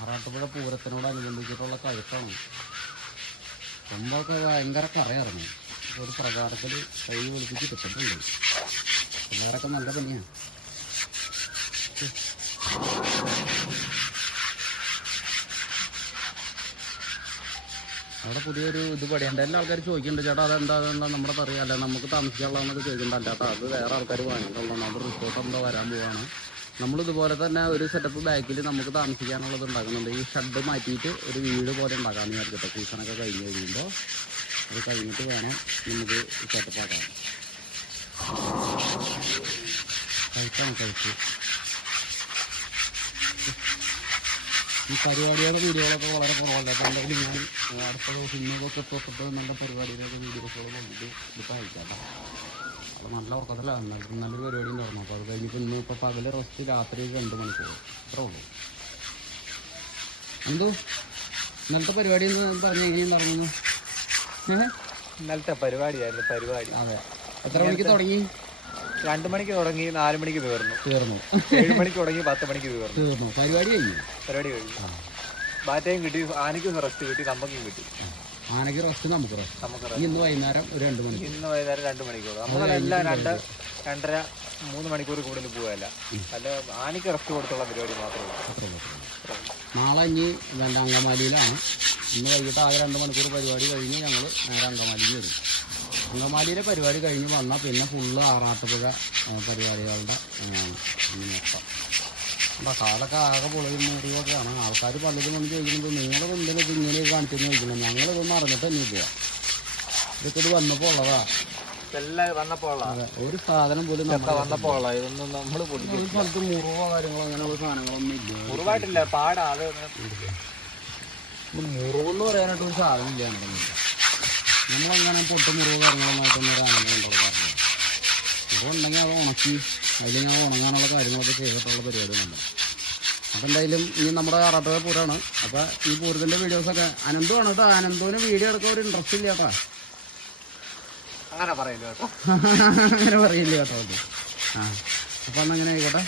ആറാട്ടുപുഴ പൂരത്തിനോടനുബന്ധിച്ചിട്ടുള്ള കഴുത്താണ്. കൊമ്പൊക്കെ ഭയങ്കര കറയായിരുന്നു. ഒരു പ്രകാരത്തിൽ കൈ വിളിപ്പിച്ച് കിട്ടിട്ടുണ്ട്. പിള്ളേരൊക്കെ നല്ല പണിയാണ്. അവിടെ പുതിയൊരു ഇത് പടിയുണ്ട്. എല്ലാ ആൾക്കാരും ചോദിക്കുന്നുണ്ട്, ചേട്ടാ അതെന്താ നമ്മുടെ പറയാല്ല നമുക്ക് താമസിക്കാനുള്ളതെന്നൊക്കെ ചോദിക്കുന്നുണ്ട്. അല്ലാത്ത അത് വേറെ ആൾക്കാർ വാങ്ങിയിട്ടുള്ളതാണ്. അത് റിസോർട്ട് എന്തോ വരാൻ പോവാണ്. നമ്മളിതുപോലെ തന്നെ ഒരു സെറ്റപ്പ് ബാക്കിൽ നമുക്ക് താമസിക്കാനുള്ളത് ഉണ്ടാക്കുന്നുണ്ട്. ഈ ഷഡ് മാറ്റിയിട്ട് ഒരു വീട് പോലെ ഉണ്ടാക്കാമെന്ന് വിചാരിക്കട്ടെ. സീസണൊക്കെ കഴിഞ്ഞ് കഴിയുമ്പോൾ അത് കഴിഞ്ഞിട്ട് വേണം നമുക്ക് സെറ്റപ്പ് ആക്കാൻ. കഴിച്ച് ഈ പരിപാടികളുടെ വീഡിയോകളൊക്കെ വളരെ കുറവല്ല. അപ്പോൾ എന്തായാലും ഞാൻ അടുത്ത ദിവസം ഇന്നൊക്കെ തൊട്ടിട്ട് നല്ല പരിപാടിയിലൊക്കെ വീഡിയോസുകൾ വന്നിട്ട് ഇപ്പോൾ അയക്കാം. അത് നല്ല ഉറക്കത്തിലാണ്. നല്ലൊരു പരിപാടി ഉണ്ടായിരുന്നു. അപ്പോൾ അത് കഴിഞ്ഞിപ്പോൾ ഇന്ന് ഇപ്പോൾ പകൽ റെസ്റ്റ്, രാത്രി 2 മണിക്കൂർ അത്രേ ഉള്ളൂ. എന്തോ ഇന്നലത്തെ പരിപാടി എന്ന് പറഞ്ഞ് എങ്ങനെയുണ്ടായിരുന്നു? ഇന്നലത്തെ പരിപാടിയായിരുന്നു. പരിപാടി അതെ. എത്ര മണിക്ക് തുടങ്ങി? 2 മണിക്ക് തുടങ്ങി, 4 മണിക്ക് തീർന്നു. 7 മണിക്ക് തുടങ്ങി, 10 മണിക്ക് തീർന്നു. പരിപാടി കഴിഞ്ഞു. ബാറ്റയും കിട്ടി, ആനയ്ക്കും റെസ്റ്റ് കിട്ടി, നമുക്കും കിട്ടി. ആനയ്ക്ക് റെസ്റ്റ്, നമുക്ക് റെസ്റ്റ്. ഇന്ന് വൈകുന്നേരം 2 മണിക്ക്. ഇന്ന് വൈകുന്നേരം 2 മണിക്കൂർ. നമ്മളെല്ലാം 2-2.5 3 മണിക്കൂർ കൂടുതൽ പോകല്ല. അല്ല, ആനയ്ക്ക് റെസ്റ്റ് കൊടുത്തുള്ള പരിപാടി മാത്രമേ ഉള്ളൂ. നാളെ ഇനി അങ്കമാലിയിലാണ്. ഇന്ന് വൈകിട്ട് ആകെ 2 മണിക്കൂർ പരിപാടി കഴിഞ്ഞ് ഞങ്ങൾ നേരെ അങ്കമാലിക്ക് വരും. അങ്കമാലിയിലെ പരിപാടി കഴിഞ്ഞ് വന്നാൽ പിന്നെ ഫുള്ള് ആറാട്ടുപുഴ പരിപാടികളുടെ മൊത്തം. എന്താ കാലൊക്കെ ആകെ പൊളിയും മുറിവൊക്കെയാണ്. ആൾക്കാർ പലതും കൊണ്ട് ചോദിക്കുന്നത്, നിങ്ങളത് എന്തെങ്കിലും ഇത് ഇങ്ങനെ കാണിച്ചെന്ന് ചോദിക്കുന്നത്. ഞങ്ങളിതൊന്നും അറിഞ്ഞിട്ട് തന്നെ ഇല്ല. ഇതൊക്കെ ഇത് വന്നപ്പോൾ ഉള്ളതാ. അതെ, ഒരു സാധനം പോലും വന്നപ്പോൾ ഇതൊന്നും നമ്മൾ ഒരു സ്ഥലത്ത് മുറിവോ കാര്യങ്ങളോ അങ്ങനെയുള്ള സാധനങ്ങളൊന്നും ഇല്ല. മുറിവായിട്ടില്ല, പാടാ. അത് മുറിവെന്ന് പറയാനായിട്ട് ഒരു സാധനം ഇല്ല. നമ്മളങ്ങനെ പൊട്ട് മുറിവ് കാര്യങ്ങളുമായിട്ടൊന്നും ഒരു ആനന്ദം ഉണ്ടോ പറഞ്ഞു. മുറിവുണ്ടെങ്കിൽ അത് ഉണക്കി അല്ലെങ്കിൽ അത് ഉണങ്ങാനുള്ള കാര്യങ്ങളൊക്കെ ചെയ്തിട്ടുള്ള പരിപാടികളുണ്ട്. അപ്പം എന്തായാലും ഇനി നമ്മുടെ ആറാട്ടുപുഴ പൂരമാണ്. അപ്പോൾ ഈ പൂരത്തിൻ്റെ വീഡിയോസൊക്കെ അനന്തമാണ് കേട്ടോ. അനന്തോന് വീഡിയോ എടുക്കാൻ ഒരു ഇൻട്രസ്റ്റ് ഇല്ല കേട്ടോ. അങ്ങനെ പറയില്ല കേട്ടോ. അങ്ങനെ പറയില്ല കേട്ടോ. ആ അപ്പം അങ്ങനെ ആയിക്കോട്ടെ.